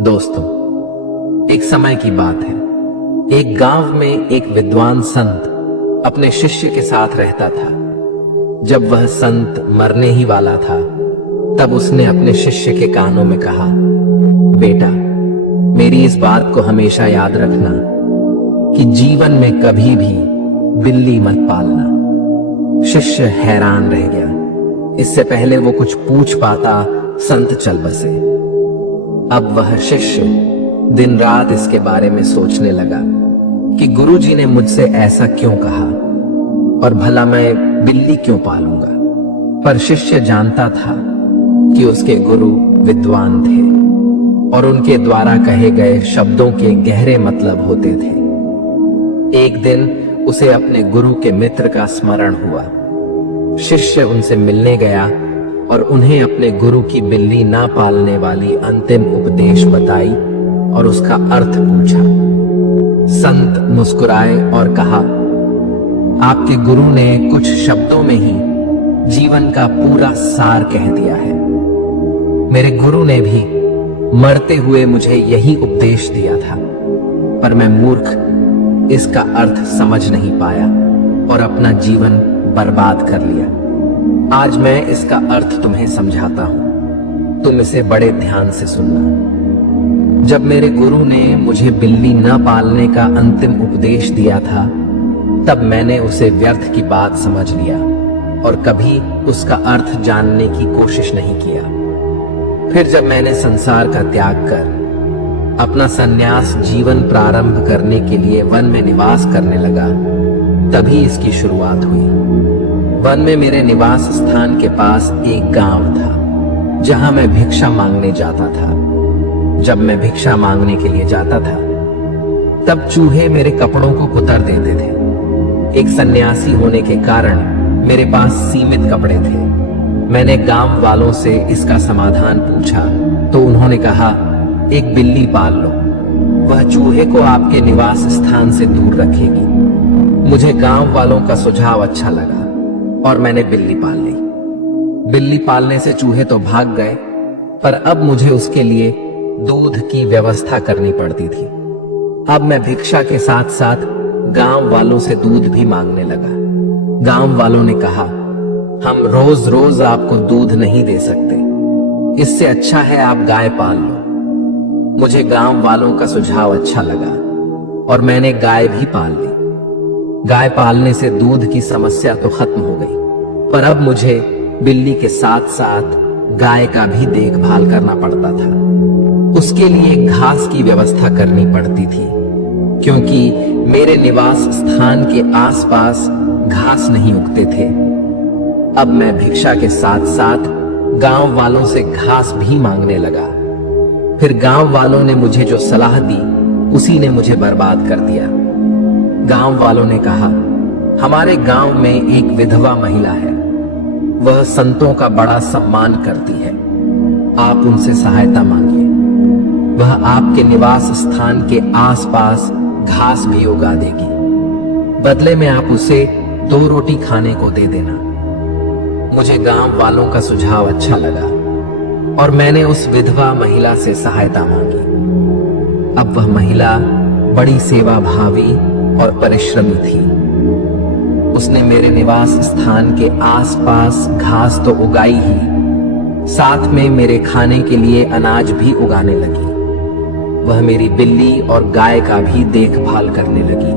दोस्तों, एक समय की बात है। एक गांव में एक विद्वान संत अपने शिष्य के साथ रहता था। जब वह संत मरने ही वाला था, तब उसने अपने शिष्य के कानों में कहा, बेटा, मेरी इस बात को हमेशा याद रखना कि जीवन में कभी भी बिल्ली मत पालना। शिष्य हैरान रह गया। इससे पहले वो कुछ पूछ पाता, संत चल बसे। अब वह शिष्य दिन रात इसके बारे में सोचने लगा कि गुरुजी ने मुझसे ऐसा क्यों कहा और भला मैं बिल्ली क्यों पालूंगा। पर शिष्य जानता था कि उसके गुरु विद्वान थे और उनके द्वारा कहे गए शब्दों के गहरे मतलब होते थे। एक दिन उसे अपने गुरु के मित्र का स्मरण हुआ। शिष्य उनसे मिलने गया और उन्हें अपने गुरु की बिल्ली ना पालने वाली अंतिम उपदेश बताई और उसका अर्थ पूछा। संत मुस्कुराए और कहा, आपके गुरु ने कुछ शब्दों में ही जीवन का पूरा सार कह दिया है। मेरे गुरु ने भी मरते हुए मुझे यही उपदेश दिया था, पर मैं मूर्ख इसका अर्थ समझ नहीं पाया और अपना जीवन बर्बाद कर लिया। आज मैं इसका अर्थ तुम्हें समझाता हूं, तुम इसे बड़े ध्यान से सुनना। जब मेरे गुरु ने मुझे बिल्ली न पालने का अंतिम उपदेश दिया था, तब मैंने उसे व्यर्थ की बात समझ लिया और कभी उसका अर्थ जानने की कोशिश नहीं किया। फिर जब मैंने संसार का त्याग कर अपना संन्यास जीवन प्रारंभ करने के लिए वन में निवास करने लगा, तभी इसकी शुरुआत हुई। वन में मेरे निवास स्थान के पास एक गांव था, जहां मैं भिक्षा मांगने जाता था। जब मैं भिक्षा मांगने के लिए जाता था, तब चूहे मेरे कपड़ों को कुतर देते थे। एक सन्यासी होने के कारण मेरे पास सीमित कपड़े थे। मैंने गांव वालों से इसका समाधान पूछा तो उन्होंने कहा, एक बिल्ली पाल लो, वह चूहे को आपके निवास स्थान से दूर रखेगी। मुझे गांव वालों का सुझाव अच्छा लगा और मैंने बिल्ली पाल ली। बिल्ली पालने से चूहे तो भाग गए, पर अब मुझे उसके लिए दूध की व्यवस्था करनी पड़ती थी। अब मैं भिक्षा के साथ साथ गांव वालों से दूध भी मांगने लगा। गांव वालों ने कहा, हम रोज रोज आपको दूध नहीं दे सकते, इससे अच्छा है आप गाय पाल लो। मुझे गांव वालों का सुझाव अच्छा लगा और मैंने गाय भी पाल ली। गाय पालने से दूध की समस्या तो खत्म हो गई, पर अब मुझे बिल्ली के साथ साथ गाय का भी देखभाल करना पड़ता था। उसके लिए घास की व्यवस्था करनी पड़ती थी, क्योंकि मेरे निवास स्थान के आसपास घास नहीं उगते थे। अब मैं भिक्षा के साथ साथ गांव वालों से घास भी मांगने लगा। फिर गांव वालों ने मुझे जो सलाह दी, उसी ने मुझे बर्बाद कर दिया। गांव वालों ने कहा, हमारे गांव में एक विधवा महिला है, वह संतों का बड़ा सम्मान करती है, आप उनसे सहायता मांगिए। वह आपके निवास स्थान के आसपास घास भी उगा देगी। बदले में आप उसे 2 रोटी खाने को दे देना। मुझे गांव वालों का सुझाव अच्छा लगा और मैंने उस विधवा महिला से सहायता मांगी। अब वह महिला बड़ी सेवाभावी और परिश्रमी थी। उसने मेरे निवास स्थान के आसपास घास तो उगाई ही, साथ में मेरे खाने के लिए अनाज भी उगाने लगी। वह मेरी बिल्ली और गाय का भी देखभाल करने लगी।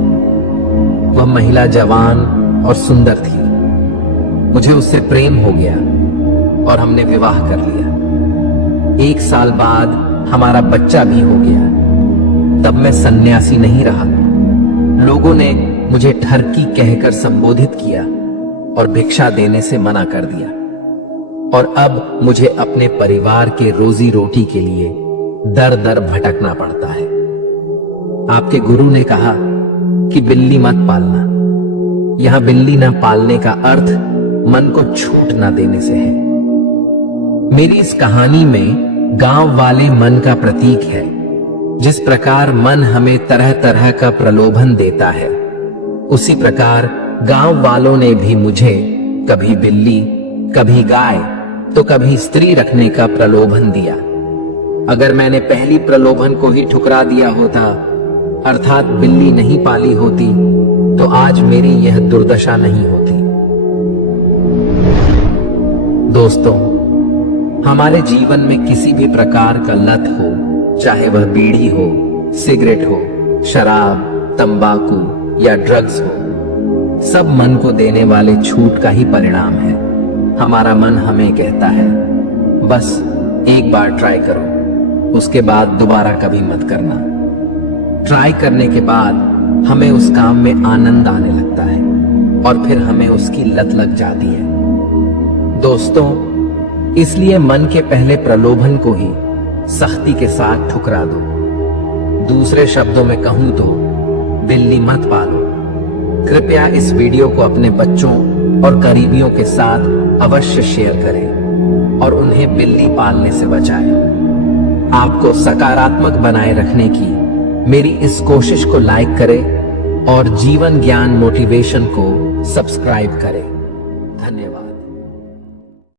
वह महिला जवान और सुंदर थी। मुझे उससे प्रेम हो गया और हमने विवाह कर लिया। 1 साल बाद हमारा बच्चा भी हो गया। तब मैं सन्यासी नहीं रहा। लोगों ने मुझे ठरकी कहकर संबोधित किया और भिक्षा देने से मना कर दिया। और अब मुझे अपने परिवार के रोजी रोटी के लिए दर दर भटकना पड़ता है। आपके गुरु ने कहा कि बिल्ली मत पालना। यहां बिल्ली न पालने का अर्थ मन को छूट न देने से है। मेरी इस कहानी में गांव वाले मन का प्रतीक है। जिस प्रकार मन हमें तरह तरह का प्रलोभन देता है, उसी प्रकार गांव वालों ने भी मुझे कभी बिल्ली, कभी गाय, तो कभी स्त्री रखने का प्रलोभन दिया। अगर मैंने पहली प्रलोभन को ही ठुकरा दिया होता, अर्थात बिल्ली नहीं पाली होती, तो आज मेरी यह दुर्दशा नहीं होती। दोस्तों, हमारे जीवन में किसी भी प्रकार का लत हो, चाहे वह बीड़ी हो, सिगरेट हो, शराब, तंबाकू या ड्रग्स हो, सब मन को देने वाले छूट का ही परिणाम है। हमारा मन हमें कहता है, बस एक बार ट्राई करो, उसके बाद दोबारा कभी मत करना। ट्राई करने के बाद हमें उस काम में आनंद आने लगता है और फिर हमें उसकी लत लग जाती है। दोस्तों, इसलिए मन के पहले प्रलोभन को ही सख्ती के साथ ठुकरा दो। दूसरे शब्दों में कहूं तो बिल्ली मत पालो। कृपया इस वीडियो को अपने बच्चों और करीबियों के साथ अवश्य शेयर करें और उन्हें बिल्ली पालने से बचाएं। आपको सकारात्मक बनाए रखने की मेरी इस कोशिश को लाइक करें और जीवन ज्ञान मोटिवेशन को सब्सक्राइब करें। धन्यवाद।